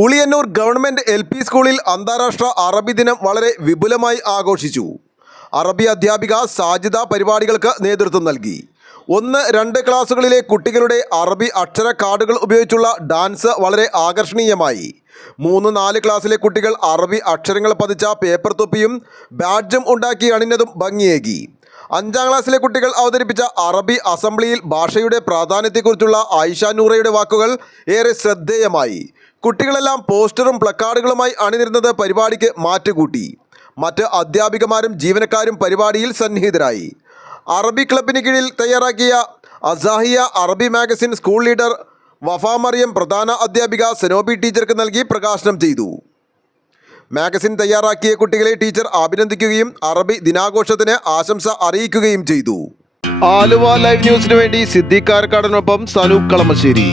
Uliyannoor government LP സ്കൂളിൽ അന്താരാഷ്ട്ര അറബി ദിനം വളരെ വിപുലമായി ആഘോഷിച്ചു. അറബി അധ്യാപിക സാജിദ പരിപാടികൾക്ക് നേതൃത്വം നൽകി. 1-2 ക്ലാസ്സുകളിലെ കുട്ടികളുടെ അറബി അക്ഷര കാർഡുകൾ ഉപയോഗിച്ചുള്ള ഡാൻസ് വളരെ ആകർഷണീയമായി. 3-4 ക്ലാസ്സിലെ കുട്ടികൾ അറബി അക്ഷരങ്ങൾ പതിച്ച പേപ്പർ തൊപ്പിയും ബാഡ്ജും ഉണ്ടാക്കി അണിഞ്ഞതും ഭംഗിയേകി. 5ാം ക്ലാസ്സിലെ കുട്ടികൾ അവതരിപ്പിച്ച അറബി അസംബ്ലിയിൽ ഭാഷയുടെ പ്രാധാന്യത്തെക്കുറിച്ചുള്ള ആയിഷ നൂറയുടെ വാക്കുകൾ ഏറെ ശ്രദ്ധേയമായി. കുട്ടികളെല്ലാം പോസ്റ്ററും പ്ലക്കാർഡുകളുമായി അണിനിരുന്നത് പരിപാടിക്ക് മാറ്റുകൂട്ടി. മറ്റ് അധ്യാപികമാരും ജീവനക്കാരും പരിപാടിയിൽ സന്നിഹിതരായി. അറബി ക്ലബിന് കീഴിൽ തയ്യാറാക്കിയ അസാഹിയ അറബി magazine school leader Wafa Mariyam പ്രധാന അധ്യാപിക സനോബി ടീച്ചർക്ക് നൽകി പ്രകാശനം ചെയ്തു. മാഗസിൻ തയ്യാറാക്കിയ കുട്ടികളെ ടീച്ചർ അഭിനന്ദിക്കുകയും അറബി ദിനാഘോഷത്തിന് ആശംസ അറിയിക്കുകയും ചെയ്തു. ആലുവ ലൈവ് ന്യൂസിനു വേണ്ടി സിദ്ദീഖ് കാരക്കാടിനൊപ്പം സനൂപ് കളമശ്ശേരി.